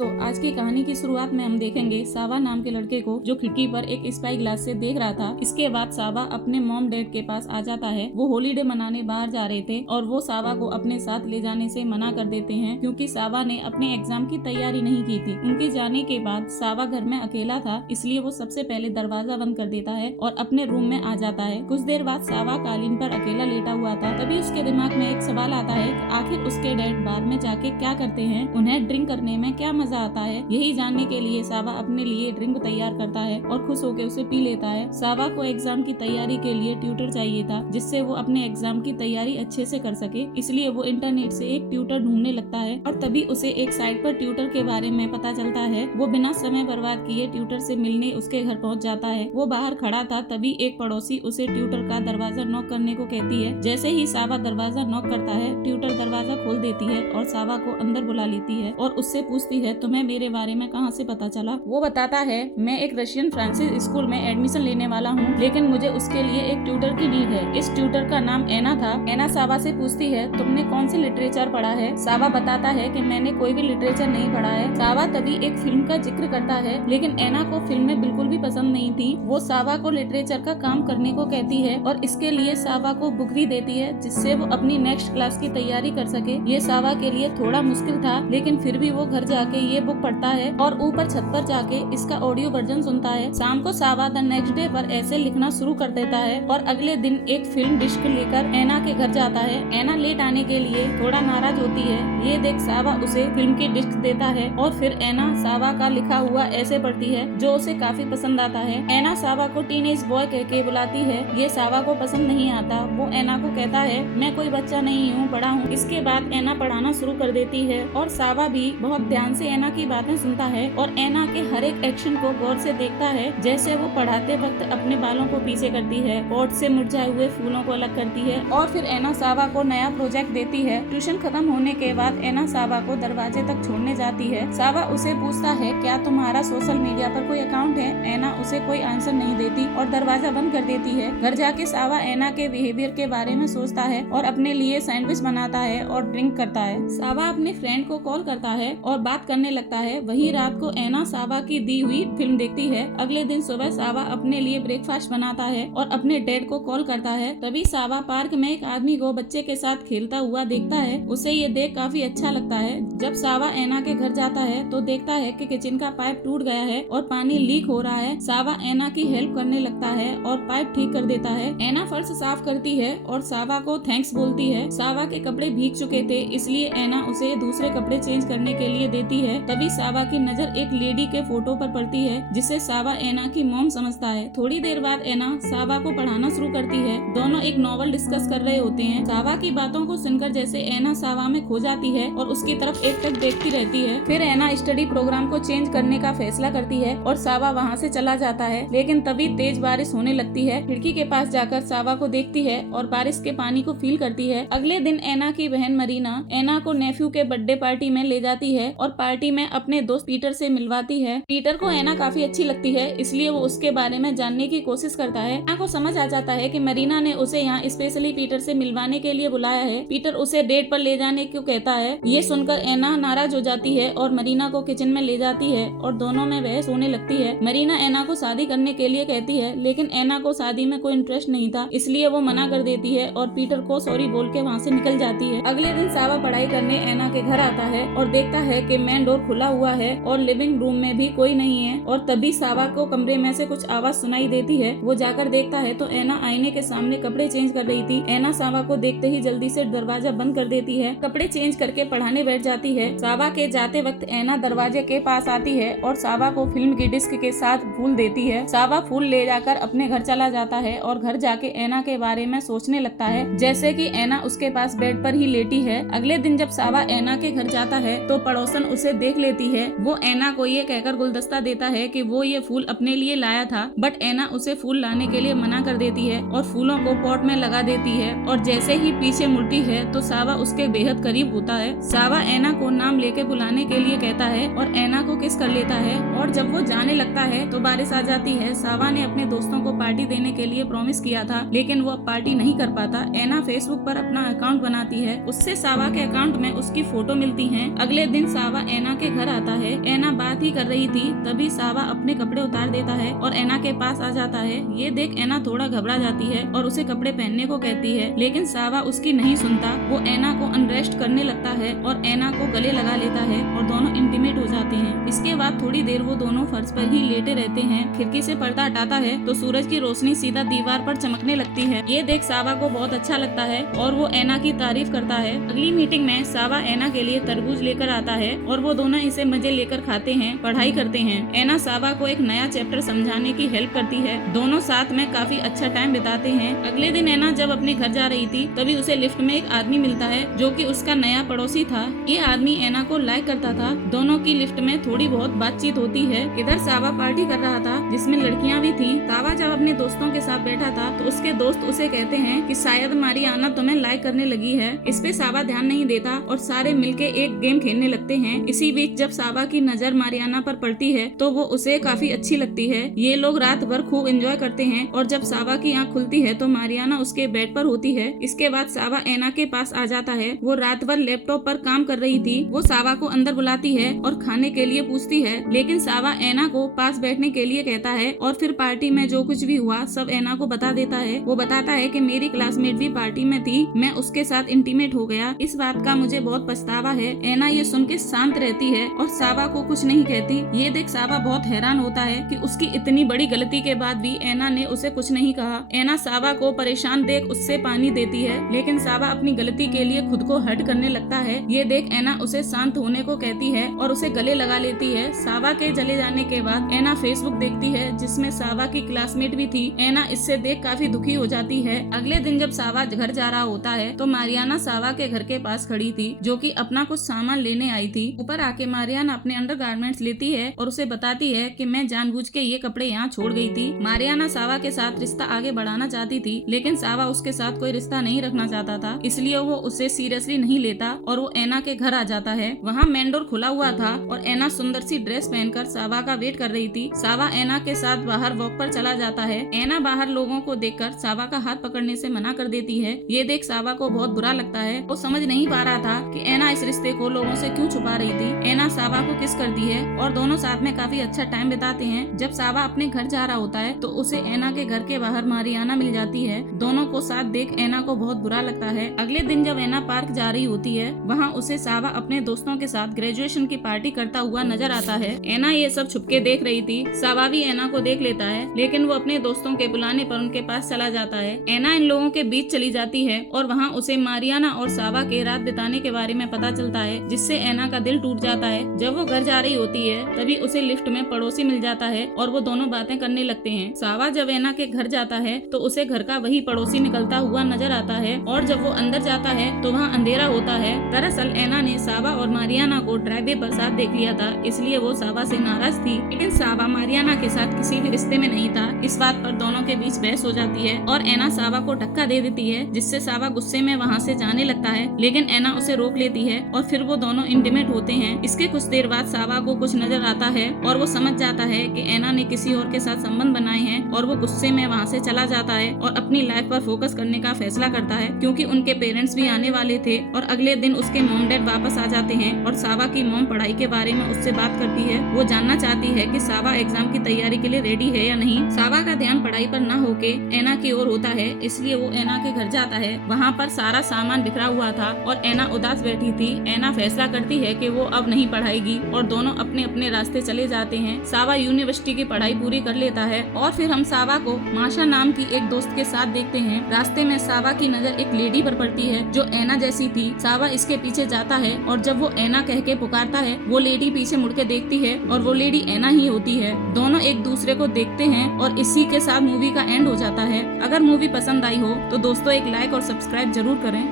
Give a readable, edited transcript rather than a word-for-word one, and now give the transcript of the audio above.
दोस्तों, आज की कहानी की शुरुआत में हम देखेंगे सावा नाम के लड़के को जो खिड़की पर एक स्पाई ग्लास से देख रहा था। इसके बाद सावा अपने मॉम डैड के पास आ जाता है। वो हॉलीडे मनाने बाहर जा रहे थे और वो सावा को अपने साथ ले जाने से मना कर देते हैं क्योंकि सावा ने अपने एग्जाम की तैयारी नहीं की थी। उनके जाने के बाद सावा घर में अकेला था, इसलिए वो सबसे पहले दरवाजा बंद कर देता है और अपने रूम में आ जाता है। कुछ देर बाद सावा कालीन पर अकेला लेटा हुआ था। तभी उसके दिमाग में एक सवाल आता है कि आखिर उसके डैड बार में जाके क्या करते हैं, उन्हें ड्रिंक करने में क्या मजा आता है। यही जानने के लिए सावा अपने लिए ड्रिंक तैयार करता है और खुश होकर उसे पी लेता है। सावा को एग्जाम की तैयारी के लिए ट्यूटर चाहिए था जिससे वो अपने एग्जाम की तैयारी अच्छे से कर सके, इसलिए वो इंटरनेट से एक ट्यूटर ढूंढने लगता है और तभी उसे एक साइट पर ट्यूटर के बारे में पता चलता है। वो बिना समय बर्बाद किए ट्यूटर से मिलने उसके घर पहुंच जाता है। वो बाहर खड़ा था, तभी एक पड़ोसी उसे ट्यूटर का दरवाजा नॉक करने को कहती है। जैसे ही सावा दरवाजा नॉक करता है, ट्यूटर दरवाजा खोल देती है और सावा को अंदर बुला लेती है और उससे पूछती है, तुम्हें मेरे बारे में कहां से पता चला। वो बताता है, मैं एक रशियन फ्रांसिस स्कूल में एडमिशन लेने वाला हूँ, लेकिन मुझे उसके लिए एक ट्यूटर की नीड है। इस ट्यूटर का नाम एना था। एना सावा से पूछती है, तुमने कौन सी लिटरेचर पढ़ा है। सावा बताता है कि मैंने कोई भी लिटरेचर नहीं पढ़ा है। सावा तभी एक फिल्म का जिक्र करता है, लेकिन एना को फिल्में बिल्कुल भी पसंद नहीं थी। वो सावा को लिटरेचर का काम करने को कहती है और इसके लिए सावा को बुक भी देती है जिससे वो अपनी नेक्स्ट क्लास की तैयारी कर सके। ये सावा के लिए थोड़ा मुश्किल था, लेकिन फिर भी वो घर जाके ये बुक पढ़ता है और ऊपर छत पर जाके इसका ऑडियो वर्जन सुनता है। शाम को सावा द नेक्स्ट डे पर ऐसे लिखना शुरू कर देता है और अगले दिन एक फिल्म डिस्क लेकर एना के घर जाता है। एना लेट आने के लिए थोड़ा नाराज होती है। ये देख सावा उसे फिल्म की डिस्क देता है और फिर एना सावा का लिखा हुआ ऐसे पढ़ती है जो उसे काफी पसंद आता है। एना सावा को टीनेज बॉय कह के बुलाती है। ये सावा को पसंद नहीं आता। वो एना को कहता है, मैं कोई बच्चा नहीं हूँ, बड़ा हूँ। इसके बाद एना पढ़ाना शुरू कर देती है और सावा भी बहुत ध्यान से एना की बातें सुनता है और एना के हर एक एक्शन को गौर से देखता है। जैसे वो पढ़ाते वक्त अपने बालों को पीछे करती है, पॉट से मुरझाए हुए फूलों को अलग करती है और फिर एना सावा को नया प्रोजेक्ट देती है। ट्यूशन खत्म होने के बाद एना सावा को दरवाजे तक छोड़ने जाती है। सावा उसे पूछता है, क्या तुम्हारा सोशल मीडिया पर कोई अकाउंट है। एना उसे कोई आंसर नहीं देती और दरवाजा बंद कर देती है। घर जाके सावा एना के बिहेवियर के बारे में सोचता है और अपने लिए सैंडविच बनाता है और ड्रिंक करता है। सावा अपने फ्रेंड को कॉल करता है और बात करने लगता है। वही रात को एना सावा की दी हुई फिल्म देखती है। अगले दिन सुबह सावा अपने लिए ब्रेकफास्ट बनाता है और अपने डैड को कॉल करता है। तभी सावा पार्क में एक आदमी को बच्चे के साथ खेलता हुआ देखता है। उसे ये देख काफी अच्छा लगता है। जब सावा एना के घर जाता है तो देखता है कि किचन का पाइप टूट गया है और पानी लीक हो रहा है। सावा एना की हेल्प करने लगता है और पाइप ठीक कर देता है। एना फर्श साफ करती है और सावा को थैंक्स बोलती है। सावा के कपड़े भीग चुके थे, इसलिए एना उसे दूसरे कपड़े चेंज करने के लिए देती है। तभी सावा की नजर एक लेडी के फोटो पर पड़ती है जिसे सावा एना की मॉम समझता है। थोड़ी देर बाद एना सावा को पढ़ाना शुरू करती है। दोनों एक नॉवल डिस्कस कर रहे होते हैं। सावा की बातों को सुनकर जैसे एना सावा में खो जाती है और उसकी तरफ एकटक देखती रहती है। फिर एना स्टडी प्रोग्राम को चेंज करने का फैसला करती है और सावा वहाँ से चला जाता है। लेकिन तभी तेज बारिश होने लगती है। खिड़की के पास जाकर सावा को देखती है और बारिश के पानी को फील करती है। अगले दिन एना की बहन मरीना एना को नेफ्यू के बर्थडे पार्टी में ले जाती है और पार्टी में अपने दोस्त पीटर से मिलवाती है। पीटर को एना काफी अच्छी लगती है, इसलिए वो उसके बारे में जानने की कोशिश करता है। एना को समझ आ जाता है कि मरीना ने उसे यहाँ स्पेशली पीटर से मिलवाने के लिए बुलाया है। पीटर उसे डेट पर ले जाने को कहता है। ये सुनकर एना नाराज हो जाती है और मरीना को किचन में ले जाती है और दोनों में बहस होने लगती है। मरीना एना को शादी करने के लिए कहती है, लेकिन एना को शादी में कोई इंटरेस्ट नहीं था, इसलिए वो मना कर देती है और पीटर को सॉरी बोल के वहाँ से निकल जाती है। अगले दिन सावा पढ़ाई करने एना के घर आता है और देखता है कि मेन डोर खुला हुआ है और लिविंग रूम में भी कोई नहीं है। और तभी सावा को कमरे में से कुछ आवाज सुनाई देती है। वो जाकर देखता है तो एना आईने के सामने कपड़े चेंज कर रही थी। एना सावा को देखते ही जल्दी से दरवाजा बंद कर देती है। कपड़े चेंज करके पढ़ाने बैठ जाती है। सावा के जाते वक्त एना दरवाजे के पास आती है और सावा को फिल्म की डिस्क के साथ फूल देती है। सावा फूल ले जाकर अपने घर चला जाता है और घर जाके एना के बारे में सोचने लगता है, जैसे कि एना उसके पास बेड पर ही लेटी है। अगले दिन जब सावा एना के घर जाता है तो पड़ोसन उसे देख लेती है। वो एना को ये कहकर गुलदस्ता देता है कि वो ये फूल अपने लिए लाया था, बट एना उसे फूल लाने के लिए मना कर देती है और फूलों को पॉट में लगा देती है। और जैसे ही पीछे मुड़ती है तो सावा उसके बेहद करीब होता है। सावा एना को नाम लेके बुलाने के लिए कहता है और एना को किस कर लेता है। और जब वो जाने लगता है तो बारिश आ जाती है। सावा ने अपने दोस्तों को पार्टी देने के लिए प्रॉमिस किया था, लेकिन वो पार्टी नहीं कर पाता। एना फेसबुक पर अपना अकाउंट बनाती है। उससे सावा के अकाउंट में उसकी फोटो मिलती है। अगले दिन सावा एना ऐना के घर आता है। ऐना बात ही कर रही थी, तभी सावा अपने कपड़े उतार देता है और ऐना के पास आ जाता है। ये देख ऐना थोड़ा घबरा जाती है और उसे कपड़े पहनने को कहती है, लेकिन सावा उसकी नहीं सुनता। वो ऐना को अनरेस्ट करने लगता है और ऐना को गले लगा लेता है और दोनों इंटीमेट हो जाते हैं। इसके बाद थोड़ी देर वो दोनों फर्श पर ही लेटे रहते हैं। खिड़की से पर्दा हटाता है तो सूरज की रोशनी सीधा दीवार पर चमकने लगती है। ये देख सावा को बहुत अच्छा लगता है और वो ऐना की तारीफ करता है। अगली मीटिंग में सावा ऐना के लिए तरबूज लेकर आता है और वो दोनों इसे मजे लेकर खाते हैं, पढ़ाई करते हैं। ऐना सावा को एक नया चैप्टर समझाने की हेल्प करती है। दोनों साथ में काफी अच्छा टाइम बिताते हैं। अगले दिन ऐना जब अपने घर जा रही थी तभी उसे लिफ्ट में एक आदमी मिलता है जो कि उसका नया पड़ोसी था। ये आदमी ऐना को लाइक करता था। दोनों की लिफ्ट में थोड़ी बहुत बातचीत होती है। इधर सावा पार्टी कर रहा था जिसमें लड़कियां भी थी। सावा जब अपने दोस्तों के साथ बैठा था तो उसके दोस्त उसे कहते हैं कि शायद मारियाना तुम्हें लाइक करने लगी है। इस पे सावा ध्यान नहीं देता और सारे मिलके एक गेम खेलने लगते हैं। इसी बीच जब सावा की नजर मारियाना पर पड़ती है तो वो उसे काफी अच्छी लगती है। ये लोग रात भर खूब एंजॉय करते हैं और जब सावा की आंख खुलती है तो मारियाना उसके बेड पर होती है। इसके बाद सावा ऐना के पास आ जाता है। वो रात भर लैपटॉप पर काम कर रही थी। वो सावा को अंदर बुलाती है और खाने के लिए पूछती है, लेकिन सावा ऐना को पास बैठने के लिए कहता है और फिर पार्टी में जो कुछ भी हुआ सब ऐना को बता देता है। वो बताता है कि मेरी क्लासमेट भी पार्टी में थी, मैं उसके साथ इंटीमेट हो गया, इस बात का मुझे बहुत पछतावा है। ऐना ये सुन के शांत रहती है और सावा को कुछ नहीं कहती। ये देख सावा बहुत हैरान होता है कि उसकी इतनी बड़ी गलती के बाद भी ऐना ने उसे कुछ नहीं कहा। ऐना सावा को परेशान देख उससे पानी देती है, लेकिन सावा अपनी गलती के लिए खुद को हर्ट करने लगता है। ये देख ऐना उसे शांत होने को कहती है और उसे गले लगा लेती है। सावा के चले जाने के बाद ऐना फेसबुक देखती है जिसमें सावा की क्लासमेट भी थी। ऐना इससे देख काफी दुखी हो जाती है। अगले दिन जब सावा घर जा रहा होता है तो मारियाना सावा के घर के पास खड़ी थी जो कि अपना कुछ सामान लेने आई थी। ऊपर आके मारियाना अपने अंडरगारमेंट्स लेती है और उसे बताती है कि मैं जानबूझ के ये कपड़े यहाँ छोड़ गई थी। मारियाना सावा के साथ रिश्ता आगे बढ़ाना चाहती थी, लेकिन सावा उसके साथ कोई रिश्ता नहीं रखना चाहता था, इसलिए वो उसे सीरियसली नहीं लेता और वो ऐना के घर आ जाता है। वहाँ मेन डोर खुला हुआ था और ऐना सुंदर सी ड्रेस पहनकर सावा का वेट कर रही थी। सावा ऐना के साथ बाहर वॉक पर चला जाता है। ऐना बाहर लोगों को देखकर सावा का हाथ पकड़ने से मना कर देती है। ये देख सावा को बहुत बुरा लगता है। वो समझ नहीं पा रहा था कि ऐना इस रिश्ते को लोगों से क्यों छुपा रही थी। ऐना सावा को किस करती है और दोनों साथ में काफी अच्छा टाइम बिताते हैं। जब सावा अपने घर जा रहा होता है तो उसे ऐना के घर के बाहर मारियाना मिल जाती है। दोनों को साथ देख ऐना को बहुत बुरा लगता है। अगले दिन जब ऐना पार्क जा रही होती है वहाँ उसे सावा अपने दोस्तों के साथ ग्रेजुएशन की पार्टी करता हुआ नजर आता है। ऐना ये सब छुपके देख रही थी। सावा भी ऐना को देख लेता है, लेकिन वो अपने दोस्तों के बुलाने पर उनके पास चला जाता है। ऐना इन लोगों के बीच चली जाती है और वहाँ उसे मारियाना और सावा के रात बिताने के बारे में पता चलता है, जिससे ऐना का दिल टूट जाता है। जब वो घर जा रही होती है तभी उसे लिफ्ट में पड़ोसी मिल जाता है और वो दोनों बातें करने लगते हैं। सावा जब ऐना के घर जाता है तो उसे घर का वही पड़ोसी निकलता हुआ नजर आता है और जब वो अंदर जाता है तो वहाँ अंधेरा होता है। दरअसल ऐना ने सावा और मारियाना को ड्राइववे पर साथ देख लिया था, इसलिए वो सावा से नाराज थी। लेकिन सावा मारियाना के साथ किसी भी रिश्ते में नहीं था। इस बात पर दोनों के बीच बहस हो जाती है और ऐना सावा को धक्का दे देती है, जिससे सावा गुस्से में वहाँ से जाने लगता है, लेकिन ऐना उसे रोक लेती है और फिर वो दोनों इंटीमेट होते हैं। इसके कुछ देर बाद सावा को कुछ नजर आता है और वो समझ जाता है कि ऐना ने किसी और के साथ संबंध बनाए हैं और वो गुस्से में वहाँ से चला जाता है और अपनी लाइफ पर फोकस करने का फैसला करता है, क्योंकि उनके पेरेंट्स भी आने वाले थे। और अगले दिन उसके मॉम डैड वापस आ जाते हैं और सावा की मॉम पढ़ाई के बारे में उससे बात करती है। वो जानना चाहती है कि सावा एग्जाम की तैयारी के लिए रेडी है या नहीं। सावा का ध्यान पढ़ाई पर न होके ऐना की ओर होता है, इसलिए वो ऐना के घर जाता है। वहाँ पर सारा सामान बिखरा हुआ था और ऐना उदास बैठी थी। ऐना फैसला करती है कि वो अब नहीं पढ़ाएगी और दोनों अपने अपने रास्ते चले जाते हैं। सावा यूनिवर्सिटी की पढ़ाई पूरी कर लेता है और फिर हम सावा को माशा नाम की एक दोस्त के साथ देखते हैं। रास्ते में सावा की नजर एक लेडी पर पड़ती है जो ऐना जैसी थी। सावा इसके पीछे जाता है और जब वो ऐना कह के पुकारता है वो लेडी पीछे मुड़ के देखती है और वो लेडी ऐना ही होती है। दोनों एक दूसरे को देखते हैं और इसी के साथ मूवी का एंड हो जाता है। अगर मूवी पसंद आई हो तो दोस्तों एक लाइक और सब्सक्राइब जरूर करें।